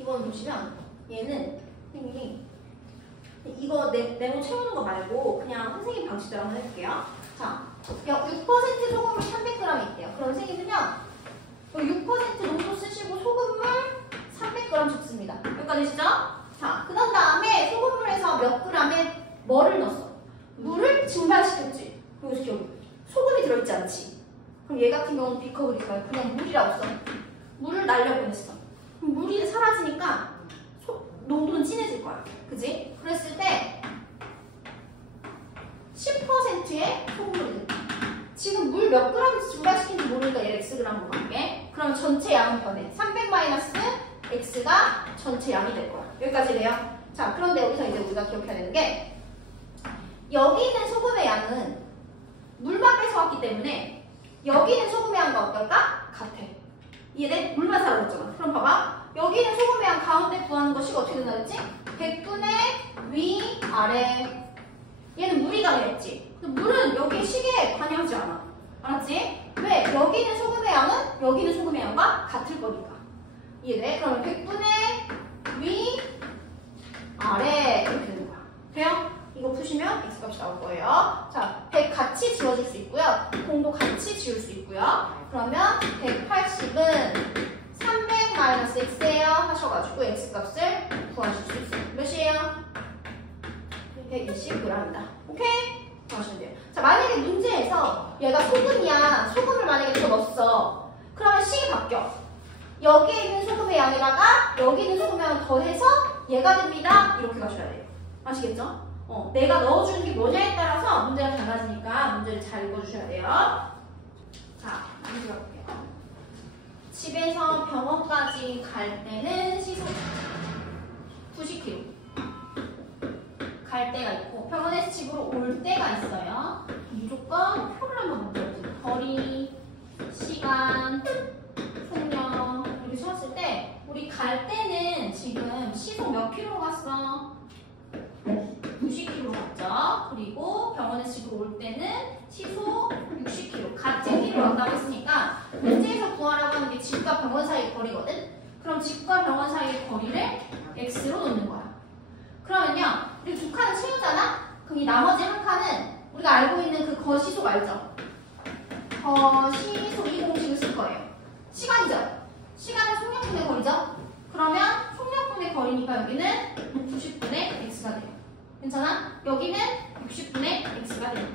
이번 보시면 얘는 선생님이 이거 네모 채우는 거 말고 그냥 선생님 방식대로 한번 해볼게요. 자, 6% 소금물 300g 있대요. 그럼 선생님은요 6% 정도 쓰시고 소금물 300g 적습니다. 여기까지 되시죠? 자, 그 다음에 소금물에서 몇 g에 뭐를 넣었어? 물을 증발시켰지. 여기서 기억해. 소금이 들어있지 않지. 그럼 얘 같은 경우는 B컵이니까 그냥 물이라고 써. 물을 날려보냈어. 그럼 물이 사라지니까 농도는 진해질 거야. 그지? 그랬을 때 10%의 소금물이 된다. 지금 물 몇 그램 증발시킨지 모르니까 얘를 Xg으로 볼게. 그럼 전체 양은 변해. 300-X가 전체 양이 될 거야. 여기까지 돼요. 자, 그런데 여기서 이제 우리가 기억해야 되는 게 여기 있는 소금의 양은 물만 뺏어왔기 때문에 여기 있는 소금의 양과 어떨까? 같아. 이해돼? 물만 사라졌잖아. 그럼 봐봐. 여기 있는 소금의 양 가운데 구하는 것이 어떻게 된다 그랬지? 100분의 위, 아래. 얘는 물이 관여했지. 근데 물은 여기 시계에 관여하지 않아. 알았지? 왜? 여기 있는 소금의 양은 여기 있는 소금의 양과 같을 거니까. 이해돼? 그러면 100분의 위, 아래 이렇게 되는 거야. 돼요? 이거 푸시면 X값이 나올 거예요. 자, 100 같이 지워질 수 있고요. 0도 같이 지울 수 있고요. 그러면 180은 300-X예요 하셔가지고 X값을 구하실 수 있어요. 몇이에요? 120g입니다. 오케이? 구하시면 돼요. 자, 만약에 문제에서 얘가 소금이야. 소금을 만약에 더 넣었어. 그러면 식이 바뀌어. 여기에 있는 소금의 양에다가 여기 있는 소금의 양을 더해서 얘가 됩니다. 이렇게 가셔야 돼요. 아시겠죠? 내가 넣어주는 게 뭐냐에 따라서 문제가 달라지니까 문제를 잘 읽어주셔야 돼요. 자, 문제 볼게요. 집에서 병원까지 갈 때는 시속 90km. 갈 때가 있고 병원에서 집으로 올 때가 있어요. 무조건 표를 한번 먼저 보세요. 거리, 시간, 속력 이렇게 썼을 때 우리 갈 때는 지금 시속 몇 킬로 갔어? 90km 갔죠. 그리고 병원에서 집으로 올 때는 시속 60km. 같은 길을 간다고 했으니까 문제에서 구하라고 하는 게 집과 병원 사이의 거리거든. 그럼 집과 병원 사이의 거리를 x로 놓는 거야. 그러면요, 우리 두 칸을 채우잖아? 그럼 이 나머지 한 칸은 우리가 알고 있는 그 거시속 알죠? 거시속 이 공식을 쓸 거예요. 시간이죠? 시간은 속력분의 거리죠? 그러면 속력분의 거리니까 여기는 90분의 x가 돼요. 괜찮아? 여기는 60분의 x가 돼요.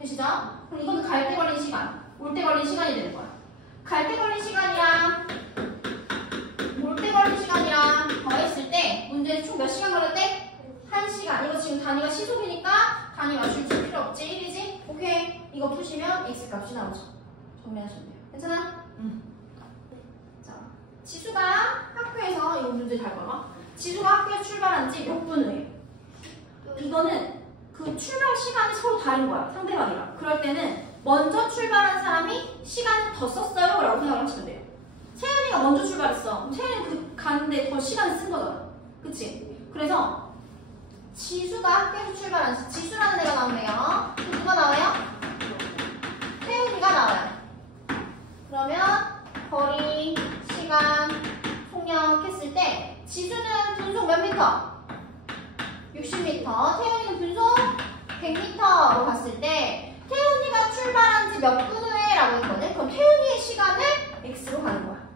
되시죠? 그럼 이거는 갈 때 걸린 시간, 올 때 걸린 시간이 되는 거야. 갈 때 걸린 시간이랑 올 때 걸린 시간이랑 더했을 때 문제는 총 몇 시간 걸렸대? 1시간. 이거 지금 단위가 시속이니까 단위 맞출 필요 없지? 1이지? 오케이. 이거 푸시면 x값이 나오죠. 정리하시면 돼요. 괜찮아? 자, 지수가 학교에서 이거 문제 잘 봐봐. 지수가 학교에 출발한 지 몇 분 후에? 이거는 그 출발 시간이 서로 다른 거야. 상대방이랑. 그럴 때는 먼저 출발한 사람이 시간을 더 썼어요 라고 생각을 하시면 돼요. 채연이가 먼저 출발했어. 채연이는 가는데 더 시간을 쓴 거잖아. 그치? 그래서 지수가 학교에서 출발한 지수라는 애가 나오네요. 누가 나와요? 채연이가 나와요. 그러면 거리, 시간, 속력 했을 때 지수는 분속 몇 미터? 60m, 태연이는 분속 100m로 봤을 때 태연이가 출발한 지 몇 분 후에 라고 했거든. 그럼 태연이의 시간을 x로 가는 거야.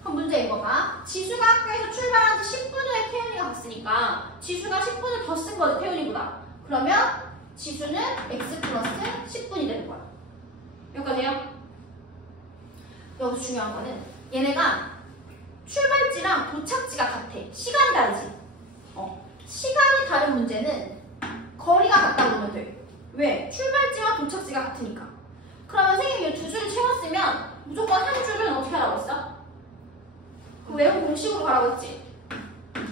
그럼 문제 이거가 지수가 학교에서 출발한 지 10분 후에 태연이가 갔으니까 지수가 10분을 더 쓴 거지 태연이보다. 그러면 지수는 x 플러스 10분이 되는 거야. 여기까지요? 여기서 중요한 거는 얘네가 출발지랑 도착지가 같아. 시간이 다르지. 시간이 다른 문제는 거리가 같다고 보면 돼. 왜? 출발지와 도착지가 같으니까. 그러면 선생님이 이 두 줄을 채웠으면 무조건 한 줄은 어떻게 하라고 했어? 그 외운 공식으로 가라고 했지.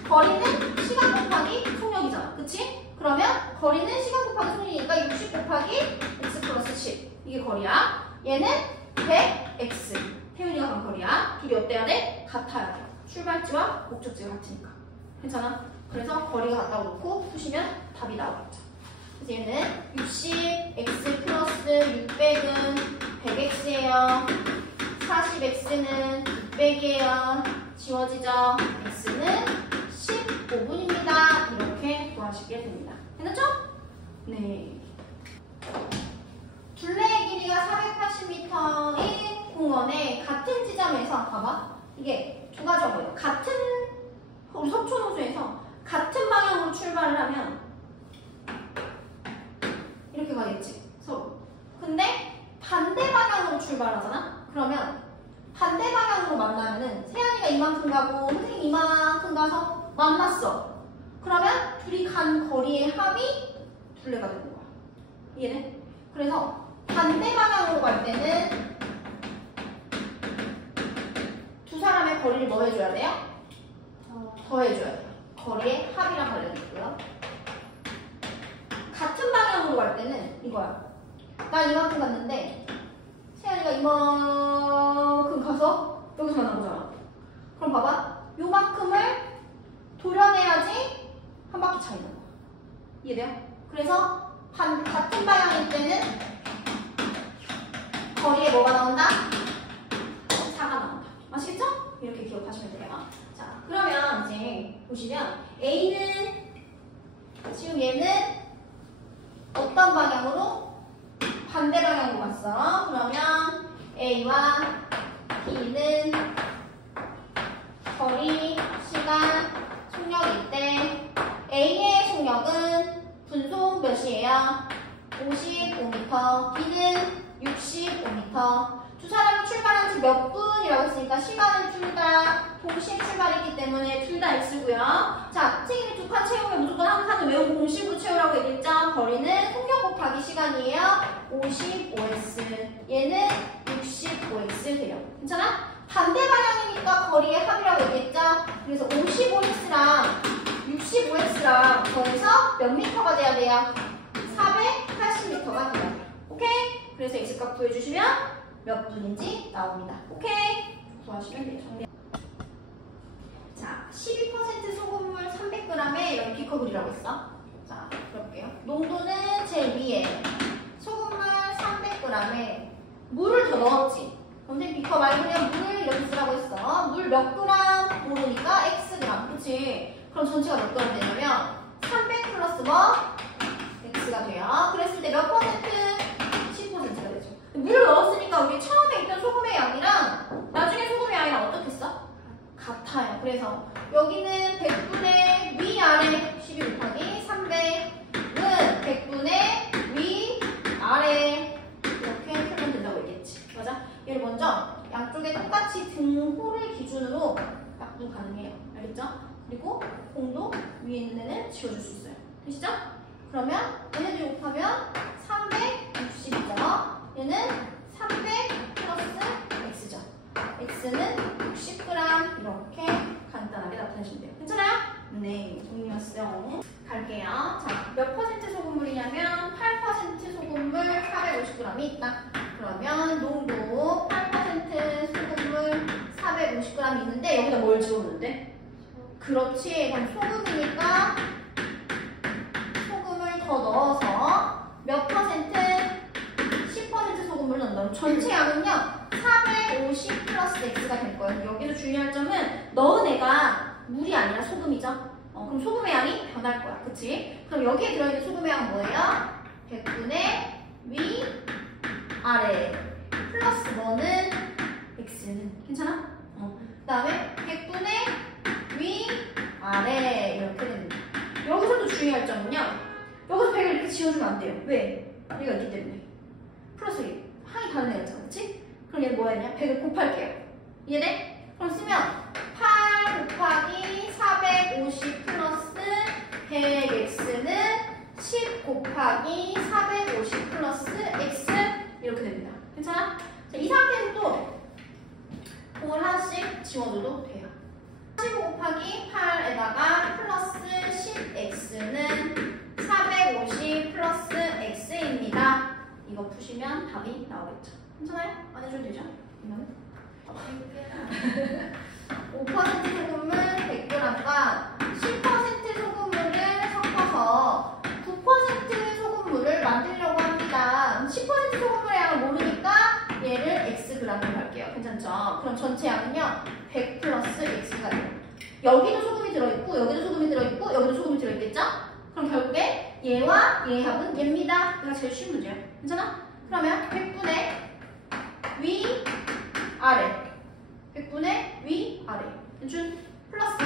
거리는 시간 곱하기 속력이잖아. 그치? 그러면 거리는 시간 곱하기 속력이니까 60 곱하기 x 플러스 10. 이게 거리야. 얘는 100x. 태윤이가 간 거리야. 둘이 어때야 돼? 같아야 돼. 출발지와 목적지가 같으니까. 괜찮아? 그래서 거리가 같다고 놓고 푸시면 답이 나오겠죠. 그래서 얘는 60x 플러스 600은 100x예요. 40x는 600이에요. 지워지죠? x는 네. 둘레의 길이가 480m인 공원의 같은 지점에서 봐봐. 이게 두 가지가 뭐예요? 같은 우리 석촌호수에서 같은 방향으로 출발을 하면 이렇게 가겠지. 서로. 근데 반대 방향으로 출발하잖아? 그러면 반대 방향으로 만나면은 세연이가 이만큼 가고 선생님이 이만큼 가서 만났어. 그러면 둘이 간 거리의 합이 둘레가 되는 거야. 이해돼? 그래서 반대 방향으로 갈 때는 두 사람의 거리를 뭐 해줘야 돼요? 더해줘야 돼요. 거리의 합이랑 관련있고요. 같은 방향으로 갈 때는 이거야. 난 이만큼 갔는데 세연이가 이만큼 가서 여기서 만난 거잖아. 그럼 봐봐. 요만큼을 도려내야지 한 바퀴 차이 나는 거야. 이해돼요? 그래서 같은 방향일 때는 거리에 뭐가 나온다? 4가 나온다. 아시겠죠? 이렇게 기억하시면 돼요. 자, 그러면 이제 보시면 A는 지금 얘는 어떤 방향으로? 반대 방향으로 갔어. 그러면 A와 B는 거리, 시간, 속력일 때 A의 속력은 분속 몇이에요? 55m, B는 65m. 두 사람이 출발한 지 몇 분이라고 했으니까 시간은 둘 다 동시에 출발했기 때문에 둘 다 X고요. 자, 선생님이 두 칸 채우면 무조건 한 칸을 외우고 공식으로 채우라고 얘기했죠. 거리는 속력 곱하기 시간이에요. 55X. 얘는 65X 돼요. 괜찮아? 반대 방향이니까 거리의 합이라고 얘기했죠. 그래서 55X랑 65X랑 더해서 몇 미터가 돼야 돼요? 480m가 돼요. 오케이? 그래서 X값 구해주시면 몇 분인지 나옵니다. 오케이? 구하시면 돼요. 정리. 자, 12% 소금물 300g에 여기 비커블이라고 했어. 자, 그럴게요. 농도는 제일 위에 소금물 300g에 물을 더 넣었지. 근데 비커 말고 그냥 물을 이렇게 쓰라고 했어. 물 몇 그램 모르니까 Xg. 그치? 그럼 전체가 몇 그램 되냐면 300 플러스 뭐? X가 돼요. 그랬을 때 몇 퍼센트? 10%가 되죠. 물을 넣었으니까 우리 처음에 있던 소금의 양이랑 나중에 소금의 양이랑 어떻게 써? 같아요. 그래서 여기는 100분의 위아래 12 곱하기 300은 100분의 위아래 이렇게 풀면 된다고 얘기했지. 맞아? 얘를 먼저 양쪽에 똑같이 등호를 기준으로 약분 가능해요. 알겠죠? 그리고 공도 위에 있는 애는 지워줄 수 있어요. 되시죠? 그러면 얘네들 곱하면 360이죠. 얘는 300 플러스 X죠. X는 60g 이렇게 간단하게 나타내시면 돼요. 괜찮아요? 네, 정리 왔어요. 갈게요. 자, 몇 퍼센트 소금물이냐면 8% 소금물 450g이 있다. 그러면 농도 8% 소금물 450g 있는데 여기다 뭘 집어넣는데? 그렇지. 그럼 소금이니까 소금을 더 넣어서 몇 퍼센트? 10% 소금을 넣는다. 전체 양은요 450 플러스 X가 될 거예요. 여기서 중요할 점은 넣은 애가 물이 아니라 소금이죠. 그럼 소금의 양이 변할 거야. 그치? 그럼 여기에 들어있는 소금의 양은 뭐예요? 100분의 위 아래 플러스 뭐는 X는 괜찮아? 그 다음에 100분의 위 아래 이렇게 됩니다. 여기서도 주의할 점은요 여기서 100을 이렇게 지워주면 안 돼요. 왜? 얘가 있기 때문에 플러스 1 항이 다른 애가 있잖아. 그치? 그럼 얘는 뭐 했냐? 100을 곱할게요. 이해돼? 그럼 쓰면 8 곱하기 450 플러스 100x는 10 곱하기 450 플러스 x 이렇게 됩니다. 괜찮아? 자, 이 상태에서 또 공을 하나씩 지워줘도 돼요. 15 곱하기 8에다가 플러스 10x는 450 플러스 x입니다. 이거 푸시면 답이 나오겠죠. 괜찮아요? 안 해줘도 되죠? 이거는? 5% 소금물 100g과 10% 소금물을 섞어서 9% 소금물을 만들려고 합니다. 10% 소금물의 양을 모르니까 얘를 xg으로 할게요. 괜찮죠? 그럼 전체 양은요 100 플러스 x가 돼요. 여기도 소금이 들어있고 여기도 소금이 들어있고 여기도 소금이 들어있겠죠? 그럼 결국에 얘와 얘의 합은 얘입니다. 이거 제일 쉬운 문제야. 괜찮아? 그러면 100분의 위 아래 100분의 위 아래 준 플러스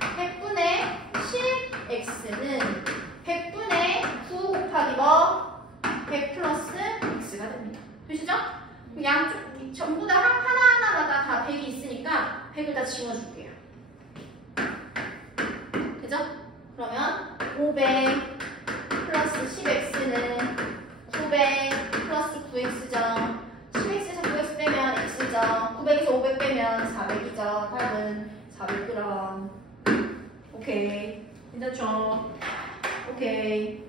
100분의 10x는 100분의 9 곱하기 뭐 100 플러스 x가 됩니다. 되시죠? 양쪽 전부 다 하나하나마다 다 100이 있으니까 100을 다 지워줄게요. 그죠? 그러면 500 플러스 10x는 900 플러스 9x죠. 10x에서 9x 빼면 x죠. 900에서 500 빼면 400이죠. 답은 400g. 오케이. 괜찮죠? 오케이.